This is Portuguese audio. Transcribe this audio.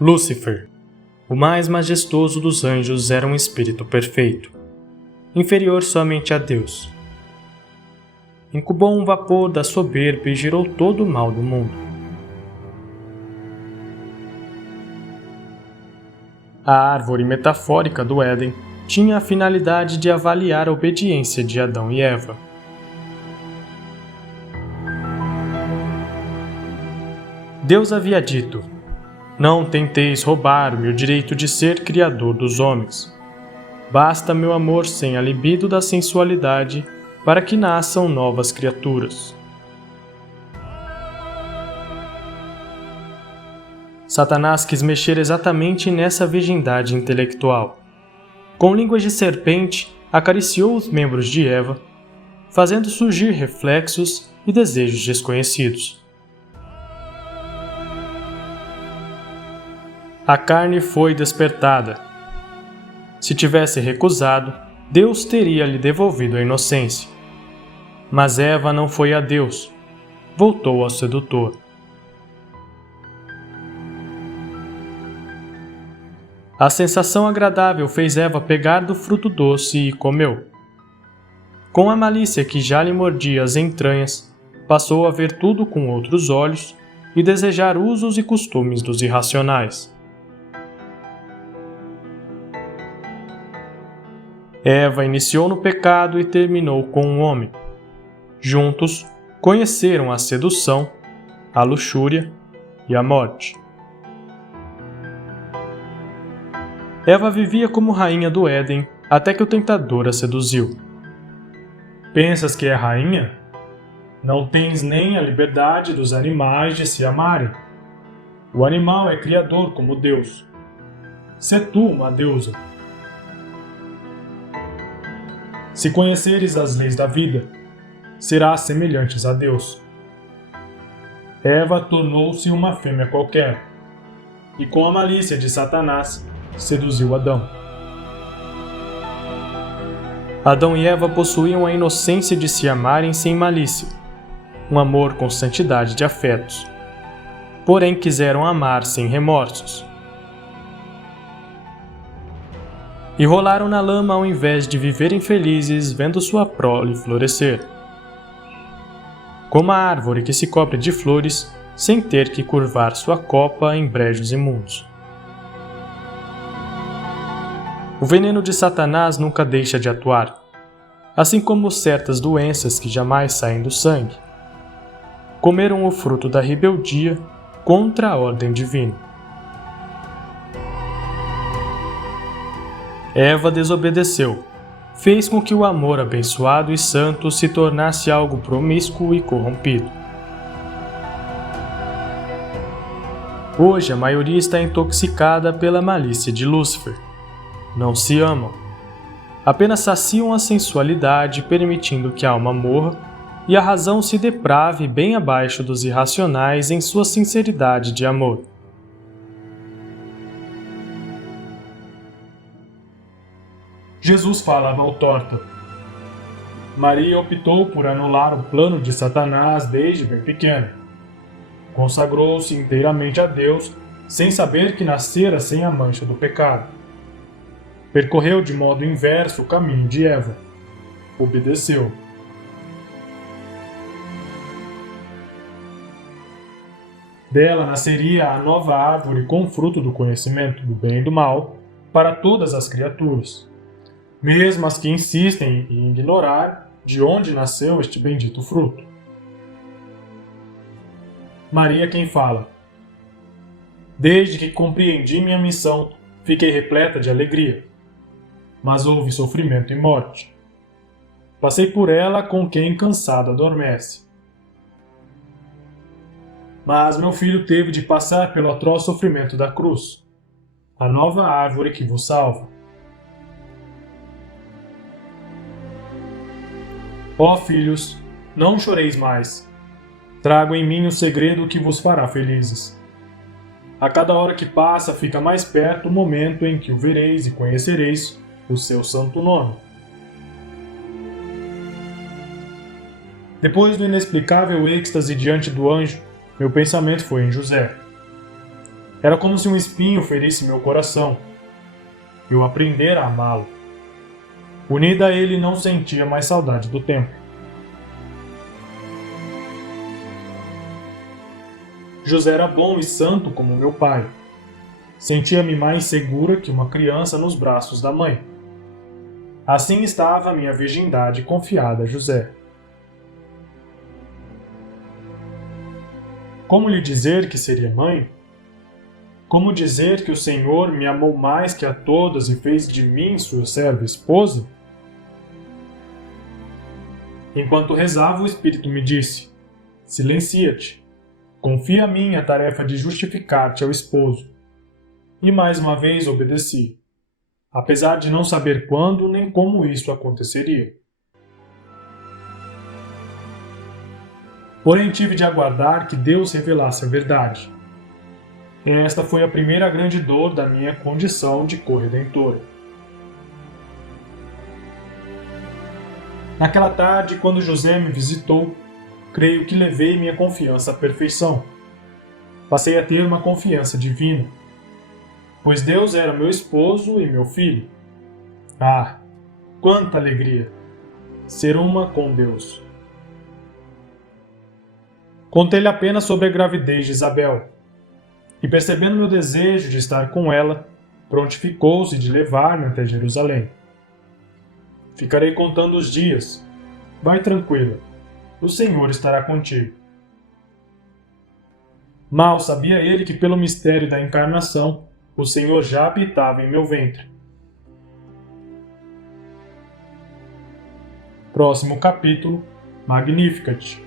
Lúcifer, o mais majestoso dos anjos, era um espírito perfeito, inferior somente a Deus. Incubou um vapor da soberba e gerou todo o mal do mundo. A árvore metafórica do Éden tinha a finalidade de avaliar a obediência de Adão e Eva. Deus havia dito: "Não tenteis roubar-me o direito de ser criador dos homens. Basta meu amor sem a libido da sensualidade para que nasçam novas criaturas." Satanás quis mexer exatamente nessa virgindade intelectual. Com línguas de serpente, acariciou os membros de Eva, fazendo surgir reflexos e desejos desconhecidos. A carne foi despertada. Se tivesse recusado, Deus teria lhe devolvido a inocência. Mas Eva não foi a Deus, voltou ao sedutor. A sensação agradável fez Eva pegar do fruto doce e comeu. Com a malícia que já lhe mordia as entranhas, passou a ver tudo com outros olhos e desejar usos e costumes dos irracionais. Eva iniciou no pecado e terminou com um homem. Juntos, conheceram a sedução, a luxúria e a morte. Eva vivia como rainha do Éden até que o tentador a seduziu. Pensas que é rainha? Não tens nem a liberdade dos animais de se amarem. O animal é criador como Deus. Sê tu uma deusa. Se conheceres as leis da vida, serás semelhantes a Deus. Eva tornou-se uma fêmea qualquer, e com a malícia de Satanás, seduziu Adão. Adão e Eva possuíam a inocência de se amarem sem malícia, um amor com santidade de afetos. Porém quiseram amar sem remorsos. E rolaram na lama ao invés de viverem felizes vendo sua prole florescer. Como a árvore que se cobre de flores, sem ter que curvar sua copa em brejos imundos. O veneno de Satanás nunca deixa de atuar, assim como certas doenças que jamais saem do sangue. Comeram o fruto da rebeldia contra a ordem divina. Eva desobedeceu, fez com que o amor abençoado e santo se tornasse algo promíscuo e corrompido. Hoje a maioria está intoxicada pela malícia de Lúcifer. Não se amam. Apenas saciam a sensualidade, permitindo que a alma morra e a razão se deprave bem abaixo dos irracionais em sua sinceridade de amor. Jesus falava ao torto. Maria optou por anular o plano de Satanás desde bem pequena. Consagrou-se inteiramente a Deus, sem saber que nascera sem a mancha do pecado. Percorreu de modo inverso o caminho de Eva. Obedeceu. Dela nasceria a nova árvore com fruto do conhecimento do bem e do mal para todas as criaturas, mesmo as que insistem em ignorar de onde nasceu este bendito fruto. Maria quem fala. Desde que compreendi minha missão, fiquei repleta de alegria. Mas houve sofrimento e morte. Passei por ela com quem cansado adormece. Mas meu filho teve de passar pelo atroz sofrimento da cruz, a nova árvore que vos salva. Ó filhos, não choreis mais. Trago em mim o segredo que vos fará felizes. A cada hora que passa fica mais perto o momento em que o vereis e conhecereis o seu santo nome. Depois do inexplicável êxtase diante do anjo, meu pensamento foi em José. Era como se um espinho ferisse meu coração. Eu aprendera a amá-lo. Unida a ele, não sentia mais saudade do tempo. José era bom e santo como meu pai. Sentia-me mais segura que uma criança nos braços da mãe. Assim estava a minha virgindade confiada a José. Como lhe dizer que seria mãe? Como dizer que o Senhor me amou mais que a todas e fez de mim sua serva esposa? Enquanto rezava, o Espírito me disse: silencia-te. Confia a mim a tarefa de justificar-te ao esposo. E mais uma vez obedeci, apesar de não saber quando nem como isso aconteceria. Porém, tive de aguardar que Deus revelasse a verdade. Esta foi a primeira grande dor da minha condição de corredentora. Naquela tarde, quando José me visitou, creio que levei minha confiança à perfeição. Passei a ter uma confiança divina, pois Deus era meu esposo e meu filho. Ah, quanta alegria! Ser uma com Deus. Contei-lhe apenas sobre a gravidez de Isabel, e percebendo meu desejo de estar com ela, prontificou-se de levar-me até Jerusalém. Ficarei contando os dias. Vai tranquila, o Senhor estará contigo. Mal sabia ele que pelo mistério da encarnação, o Senhor já habitava em meu ventre. Próximo capítulo, Magnificat.